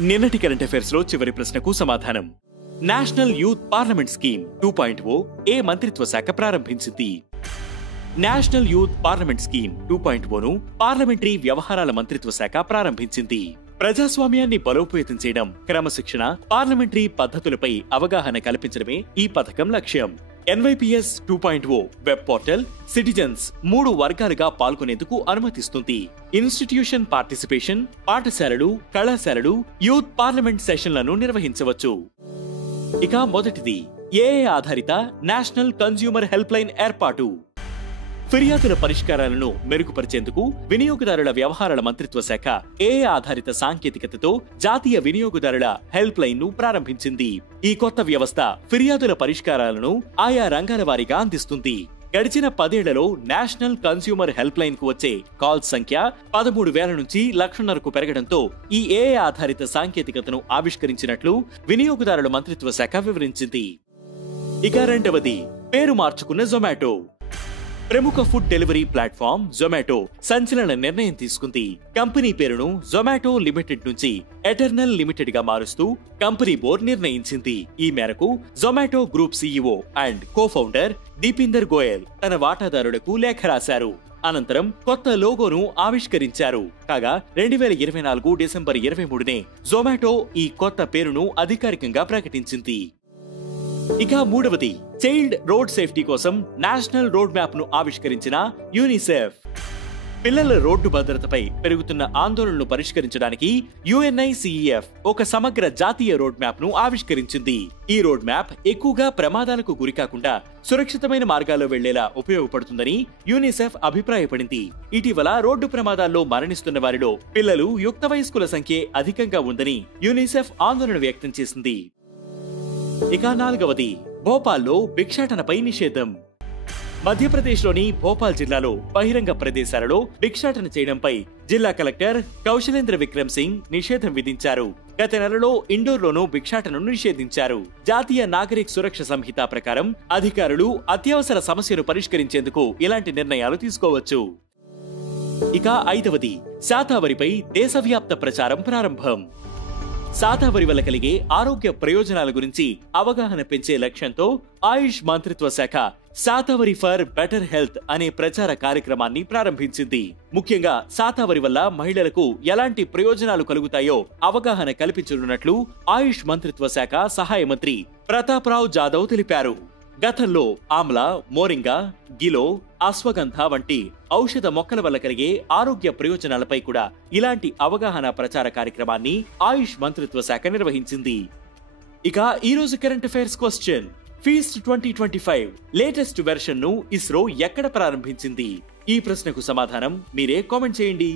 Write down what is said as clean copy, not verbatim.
నిన్నటి current affairs లో చివరి ప్రశ్నకు సమాధానం. నేషనల్ యూత్ పార్లమెంట్ స్కీమ్ 2.0 ఏ మంత్రిత్వ శాఖ ప్రారంభించింది? నేషనల్ యూత్ పార్లమెంట్ స్కీమ్ 2.0ను పార్లమెంటరీ వ్యవహారాల మంత్రిత్వ శాఖ ప్రారంభించింది. ప్రజాస్వామ్యాన్ని బలోపేతం చేయడం, క్రమశిక్షణ, పార్లమెంటరీ పద్ధతులపై అవగాహన కల్పించడమే ఈ పథకం లక్ష్యం. NYPS 2.0 వెబ్ పోర్టల్ సిటిజన్స్ 3 వర్గాలుగా పాల్గొనేందుకు అనుమతిస్తుంది. ఇన్స్టిట్యూషన్ పార్టిసిపేషన్, పాఠశాలలు, కళాశాలలు యూత్ పార్లమెంట్ సెషన్లను నిర్వహించవచ్చు. ఇక మొదటిది AI ఆధారిత నేషనల్ కన్స్యూమర్ హెల్ప్ లైన్ ఏర్పాటు. ఫిర్యాదుల పరిష్కారాలను మెరుగుపరిచేందుకు వినియోగదారుల వ్యవహారాల మంత్రిత్వ శాఖ AI ఆధారిత సాంకేతికతతో జాతీయ వినియోగదారుల హెల్ప్ లైన్ ను ప్రారంభించింది. ఈ కొత్త వ్యవస్థ ఫిర్యాదుల పరిష్కారాలను ఆయా రంగాల వారీగా అందిస్తుంది. గడిచిన 10 ఏళ్లలో నేషనల్ కన్స్యూమర్ హెల్ప్ లైన్ కు వచ్చే కాల్స్ సంఖ్య 13,000 నుంచి 1,50,000కు పెరగడంతో ఈ AI ఆధారిత సాంకేతికతను ఆవిష్కరించినట్లు వినియోగదారుల మంత్రిత్వ శాఖ వివరించింది. ఇక రెండవది పేరు మార్చుకున్న జొమాటో. ప్రముఖ ఫుడ్ డెలివరీ ప్లాట్ఫామ్ జొమాటో సంచలన నిర్ణయం తీసుకుంది. కంపెనీ పేరును జొమాటో లిమిటెడ్ నుంచి ఎటర్నల్ లిమిటెడ్ గా మారుస్తూ కంపెనీ బోర్డు నిర్ణయించింది. ఈ మేరకు Zomato group CEO and co founder Deepinder Goyal తన వాటాదారులకు లేఖ రాశారు. అనంతరం కొత్త లోగోను ఆవిష్కరించారు. కాగా 2024 డిసెంబర్ 23నే జొమాటో ఈ కొత్త పేరును అధికారికంగా ప్రకటించింది. ఇక మూడవది చైల్డ్ రోడ్ సేఫ్టీ కోసం నేషనల్ రోడ్ మ్యాప్ ను ఆవిష్కరించిన యూనిసెఫ్. పిల్లల రోడ్డు భద్రతపై పెరుగుతున్న ఆందోళనలు పరిష్కరించడానికి UNICEF ఒక సమగ్ర జాతీయ రోడ్ మ్యాప్ ను ఆవిష్కరించింది. ఈ రోడ్ మ్యాప్ ఎక్కువగా ప్రమాదాలకు గురికాకుండా సురక్షితమైన మార్గాల్లో వెళ్లేలా ఉపయోగపడుతుందని యూనిసెఫ్ అభిప్రాయపడింది. ఇటీవల రోడ్డు ప్రమాదాల్లో మరణిస్తున్న వారిలో పిల్లలు, యుక్త వయస్కుల సంఖ్య అధికంగా ఉందని యూనిసెఫ్ ఆందోళన వ్యక్తం చేసింది. ఇక నాలుగవది భోపాల్లో భిక్షాటనపై నిషేధం. మధ్యప్రదేశ్లోని భోపాల్ జిల్లాలో బహిరంగ ప్రదేశాలలో భిక్షాటన చేయడంపై జిల్లా కలెక్టర్ కౌశలేంద్ర విక్రమ్ సింగ్ నిషేధం విధించారు. గత నెలలో ఇండోర్లోనూ భిక్షాటనను నిషేధించారు. జాతీయ నాగరిక సురక్ష సంహిత ప్రకారం అధికారులు అత్యవసర సమస్యను పరిష్కరించేందుకు ఇలాంటి నిర్ణయాలు తీసుకోవచ్చు. ఇక ఐదవది శాతావరిపై దేశవ్యాప్త ప్రచారం ప్రారంభం. శాతావరి వల్ల కలిగే ఆరోగ్య ప్రయోజనాల గురించి అవగాహన పెంచే లక్ష్యంతో ఆయుష్ మంత్రిత్వ శాఖ శాతావరి ఫర్ బెటర్ హెల్త్ అనే ప్రచార కార్యక్రమాన్ని ప్రారంభించింది. ముఖ్యంగా శాతావరి వల్ల మహిళలకు ఎలాంటి ప్రయోజనాలు కలుగుతాయో అవగాహన కల్పించనున్నట్లు ఆయుష్ మంత్రిత్వ శాఖ సహాయ మంత్రి ప్రతాప్రావ్ జాదవ్ తెలిపారు. గతంలో ఆమ్ల, మోరింగా, గిలో, అశ్వగంధ వంటి ఔషధ మొక్కల వల్ల కలిగే ఆరోగ్య ప్రయోజనాలపై కూడా ఇలాంటి అవగాహన ప్రచార కార్యక్రమాన్ని ఆయుష్ మంత్రిత్వ శాఖ నిర్వహించింది. ఇక ఈ రోజు current affairs question: feast 2025 latest version ను ఇస్రో ఎక్కడ ప్రారంభించింది? ఈ ప్రశ్నకు సమాధానం మీరే కామెంట్ చేయండి.